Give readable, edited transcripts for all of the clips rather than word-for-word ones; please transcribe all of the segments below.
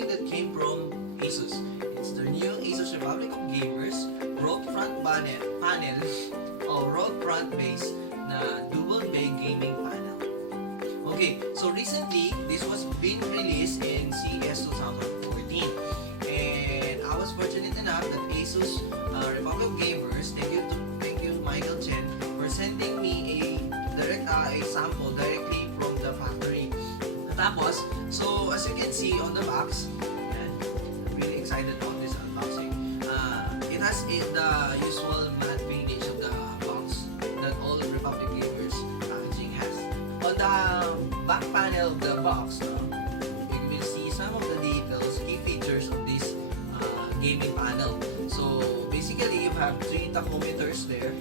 something that came from Asus. It's the new Asus Republic of Gamers ROG front panel o ROG front base na dual bay gaming panel. Okay, so recently this was being released in CES 2014, and I was fortunate enough that Asus Republic of Gamers, thank you Michael Chen, for sending me a sample directly from the factory. Tapos, so as you can see on the box, yan, really excited about this unboxing. It has the usual matte finish of the box that all Republic Gamers packaging has. On the back panel of the box, you will see some of the details, key features of this gaming panel. So basically, you have 3 tachometers there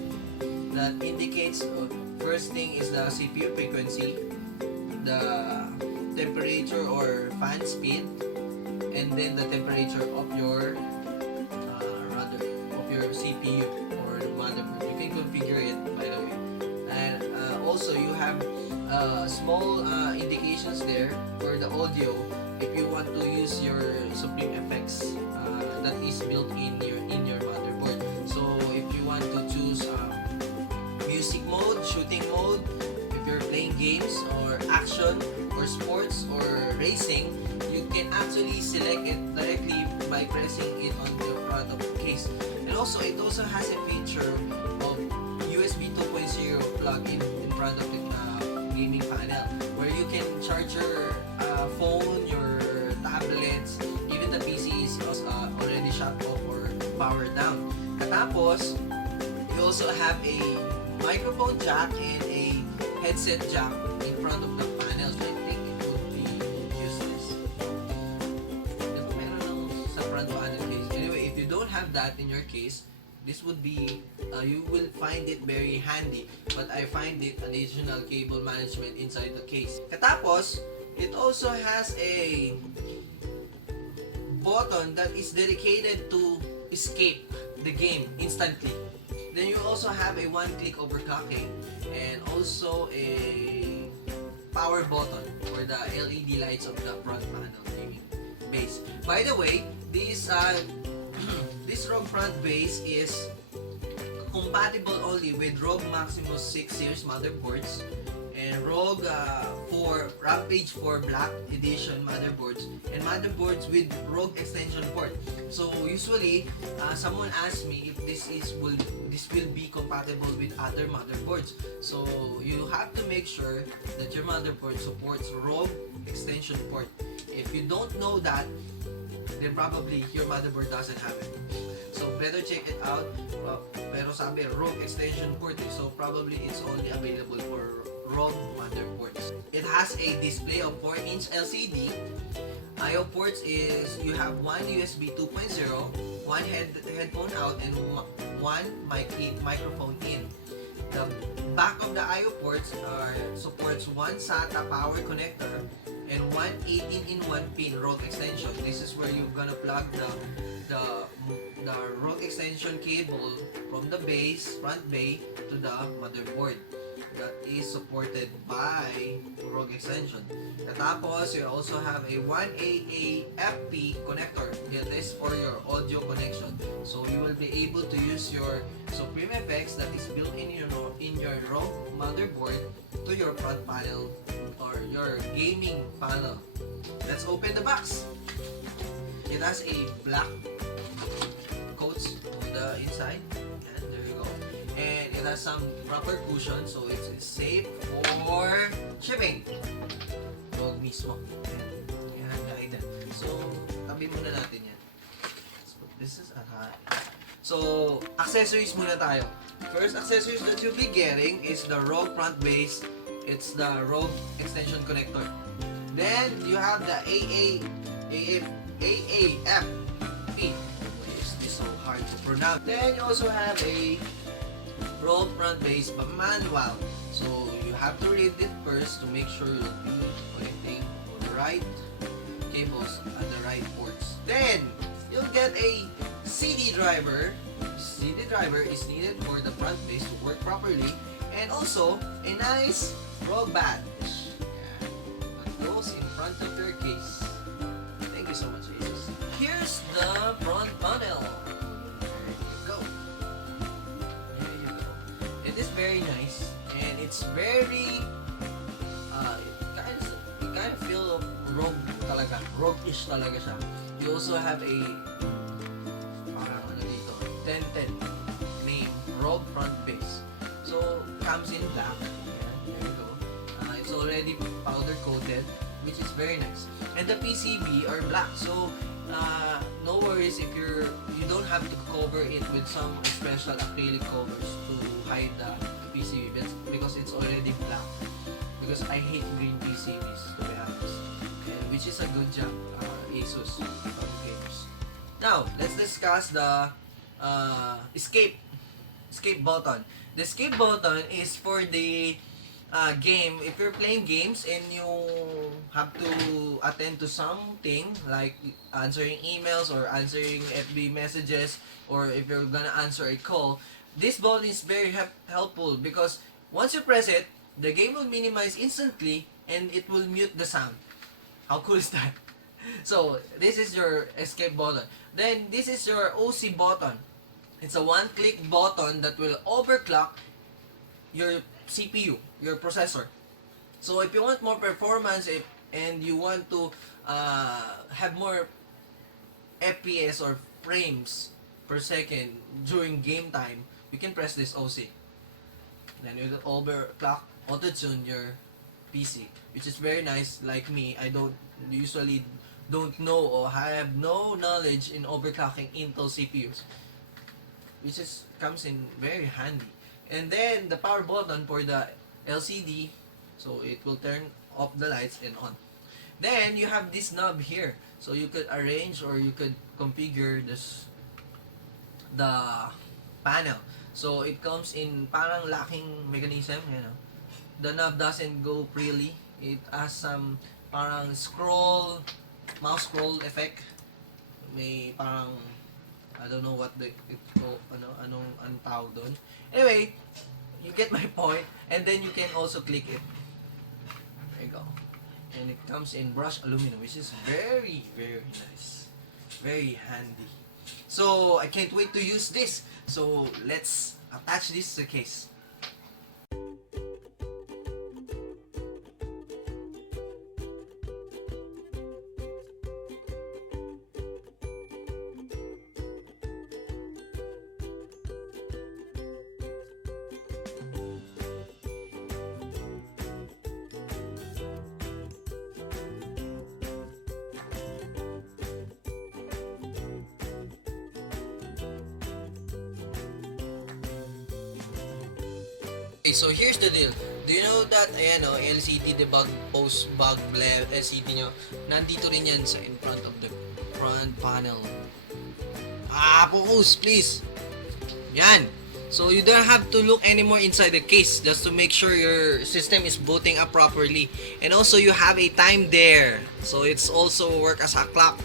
that indicates first thing is the CPU frequency, the temperature or fan speed, and then the temperature of your CPU or the motherboard. You can configure it, by the way. And also you have small indications there for the audio if you want to use your Supreme effects that is built in your motherboard. So if you want to choose music mode, shooting mode, if you're playing games or action or sports or racing, you can actually select it directly by pressing it on the front of the case. And also, it also has a feature of USB 2.0 plug-in in front of the gaming panel, where you can charge your phone, your tablets, even the PC is already shut off or powered down. Tapos, you also have a microphone jack and a headset jack in front of the panels. I think it would be useless if meron lang sa front panel case. Anyway, if you don't have that in your case, this would be you will find it very handy, but I find it additional cable management inside the case. Katapos, it also has a button that is dedicated to escape the game instantly. Then you also have a one-click overclocking and also a power button for the LED lights of the front panel gaming base. By the way, this ROG front base is compatible only with ROG Maximus 6 series motherboards and ROG Rampage 4 Black Edition motherboards and motherboards with ROG extension port. So usually, someone asks me if this will be compatible with other motherboards. So you have to make sure that your motherboard supports ROG extension port. If you don't know that, then probably your motherboard doesn't have it. So better check it out. Pero sabi ROG extension port, so probably it's only available for ROG motherboards. It has a display of 4-inch LCD. I/O ports is you have one USB 2.0, one headphone out, and one microphone in. The back of the I/O ports supports one SATA power connector and one 18-in-1 pin ROG extension. This is where you're gonna plug the ROG extension cable from the base, front bay, to the motherboard. That is supported by ROG extension. Tapos, you also have a 1AA-FP connector. It is for your audio connection. So you will be able to use your Supreme effects that is built in your ROG motherboard to your front panel or your gaming panel. Let's open the box. It has a black coats on the inside. And there you go. And it has some proper cushion, so it's safe for shipping. ROG mismo. Yan, guide. So, tabi muna natin yan. Let's put this is So, accessories muna tayo. First accessories that you'll be getting is the ROG front base. It's the ROG extension connector. Then, you have the AAFP. Is this so hard to pronounce? Then, you also have a ROG front base manual. So you have to read it first to make sure you'll be connecting the right cables at the right ports. Then you'll get a CD driver. CD driver is needed for the front base to work properly, and also a nice ROG badge that goes in front of your case. I think you so much, Asus. Here's the front panel. There you go. There you go. It is very nice, and it's very you kind of feel ROG talaga. ROG-ish talaga siya. You also have a parang ano dito, 1010 name ROG front face. So comes in black. Yeah, there you go. It's already powder coated, which is very nice. And the PCB are black, so no worries if you don't have to cover it with some special acrylic covers to hide the PCB because it's already black. Because I hate green PCBs, to be honest. And which is a good job, Asus fabricators. Now let's discuss the escape button. The escape button is for the game. If you're playing games and you have to attend to something like answering emails or answering FB messages, or if you're gonna answer a call, this button is very helpful because once you press it, the game will minimize instantly and it will mute the sound. How cool is that? So this is your escape button. Then this is your OC button. It's a one-click button that will overclock your CPU, your processor. So if you want more performance and you want to have more FPS or frames per second during game time, you can press this OC. Then you will overclock, auto-tune your PC, which is very nice. Like me, I usually don't know or I have no knowledge in overclocking Intel CPUs, which comes in very handy. And then the power button for the LCD, so it will turn off the lights and on. Then you have this knob here, so you could arrange or you could configure the panel. So it comes in parang locking mechanism, you know. The knob doesn't go freely. It has some parang mouse scroll effect. May parang I don't know what anong tawag doon. Anyway, you get my point. And then you can also click it. There you go. And it comes in brushed aluminum, which is very, very nice. Very handy. So I can't wait to use this. So let's attach this to the case. Okay, so here's the deal. Do you know that, LCD debug post bug LCD nyo, nandito rin yan sa in front of the front panel. Focus, please. Yan. So you don't have to look anymore inside the case just to make sure your system is booting up properly. And also you have a time there. So it's also work as a clock.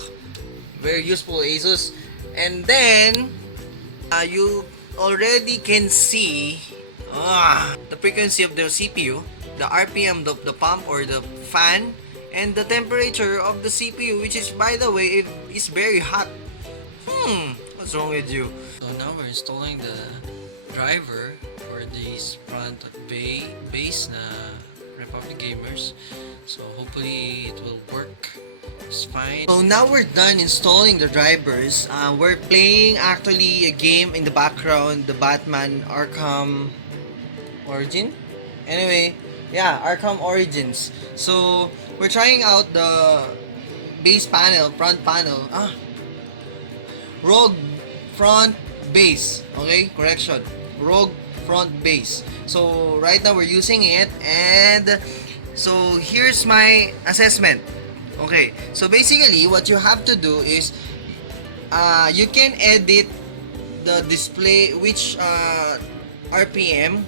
Very useful, Asus. And then, you already can see the frequency of the CPU, the RPM of the pump or the fan, and the temperature of the CPU, which is, by the way, it is very hot. What's wrong with you? So now we're installing the driver for this front base na Republic Gamers. So hopefully it will work. It's fine. So now we're done installing the drivers. We're playing actually a game in the background, the Batman Arkham Origin. Anyway, yeah, Arkham Origins. So we're trying out the base panel, front panel. ROG front base. Okay, correction. ROG front base. So right now we're using it, and so here's my assessment. Okay, so basically what you have to do is you can edit the display, which RPM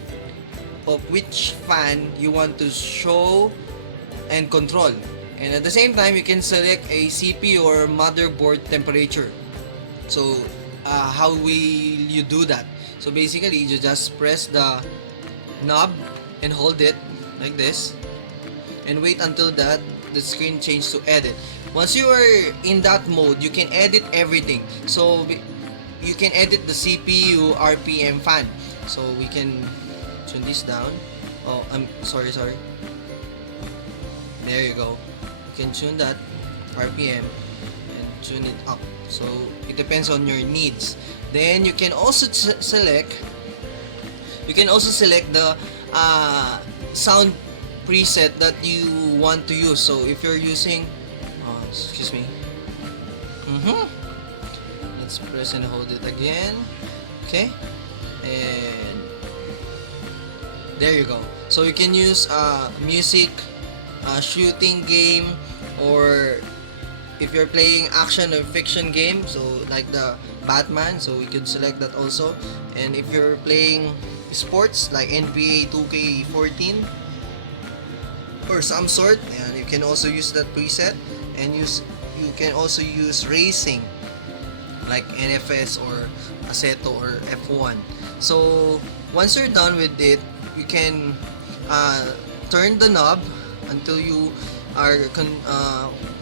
of which fan you want to show and control, and at the same time you can select a CPU or motherboard temperature. So how will you do that? So basically you just press the knob and hold it like this and wait until the screen changes to edit. Once you are in that mode, you can edit everything. So you can edit the CPU, RPM, fan. So we can tune this down. Oh, I'm sorry. There you go. You can tune that RPM and tune it up. So it depends on your needs. Then you can also select. You can also select the sound preset that you want to use. So if you're using, excuse me. Let's press and hold it again. Okay, and there you go. So you can use music, shooting game, or if you're playing action or fiction game, so like the Batman, so you could select that also. And if you're playing sports like NBA 2K14 or some sort, and you can also use that preset. And you can also use racing like NFS or Assetto or F1. So once you're done with it, you can turn the knob until you are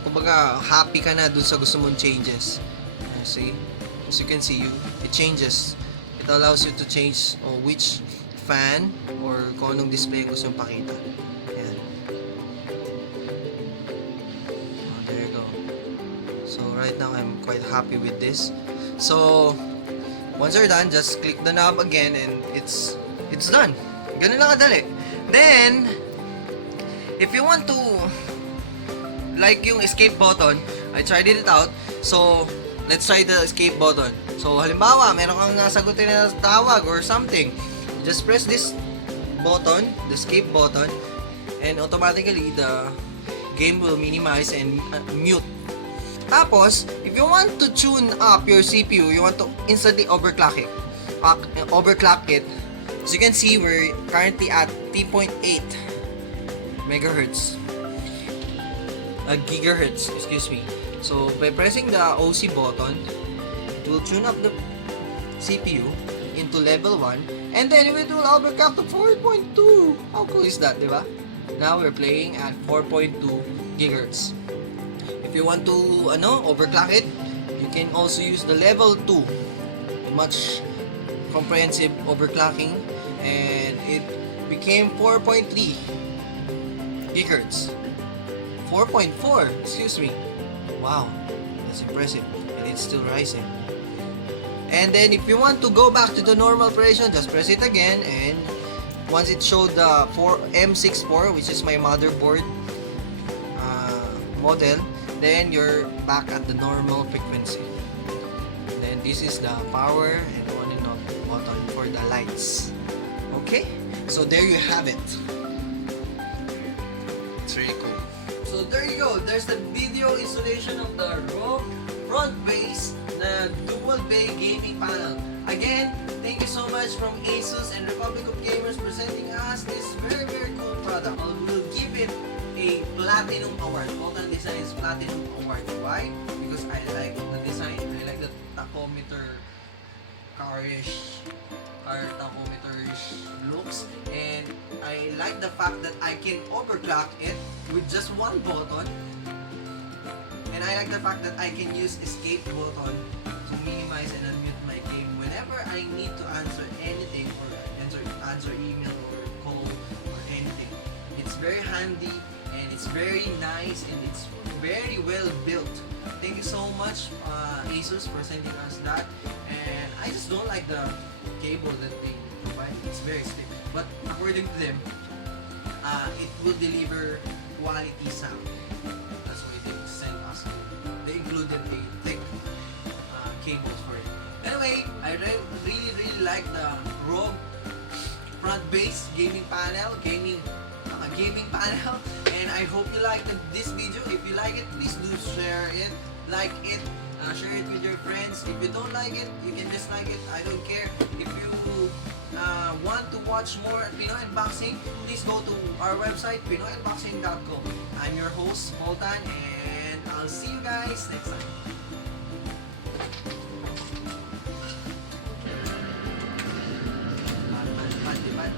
kumbaga happy ka na dun sa gusto mong changes. See, as you can see, it changes. It allows you to change which fan or kung anong display ang gusto mong pakita. Ayan. There you go. So right now I'm quite happy with this. So once you're done, just click the knob again and it's done. Ganun lang kadali. Then if you want to, like yung escape button, I tried it out. So let's try the escape button. So halimbawa, meron kang nasagutin na tawag or something, just press this button, the escape button, and automatically the game will minimize and mute. Tapos, if you want to tune up your CPU, you want to instantly overclock it. As you can see, we're currently at 3.8 megahertz. Gigahertz, excuse me. So, by pressing the OC button, it will tune up the CPU into level 1, and then it will overclock to 4.2. How cool is that, diba? Now we're playing at 4.2 gigahertz. If you want to overclock it, you can also use the level 2, much comprehensive overclocking, and it became 4.3 gigahertz. 4.4, excuse me. Wow, that's impressive, and it's still rising. And then if you want to go back to the normal operation, just press it again, and once it showed the M64, which is my motherboard model, then you're back at the normal frequency. And then this is the power and on and off button for the lights. Okay, so there you have it. It's really cool. So there you go. There's the video installation of the ROG front base na dual bay gaming panel. Again, thank you so much from Asus and Republic of Gamers presenting us this very cool product. We'll give it a platinum award. Total design is platinum award. Why? Because I like the design. I like the tachometer tachometer-ish looks, and I like the fact that I can overclock it with just one button, and I like the fact that I can use escape button to minimize and unmute my game whenever I need to answer anything or answer email or call or anything. It's very handy, and it's very nice, and it's very well built. Thank you so much, Asus, for sending us that. And I just don't like the cable that they provide. It's very stiff, but according to them, it will deliver quality sound. That's why they sent us. They included a thick cable for it. Anyway, I really like the ROG front base gaming panel, gaming panel, and I hope you liked this video. If you like it, please do share it, like it, share it with your friends. If you don't like it, you can dislike it. I don't care. If you want to watch more Pinoy unboxing, please go to our website, pinoyunboxing.com. I'm your host, Moltan, and I'll see you guys next time. Bad.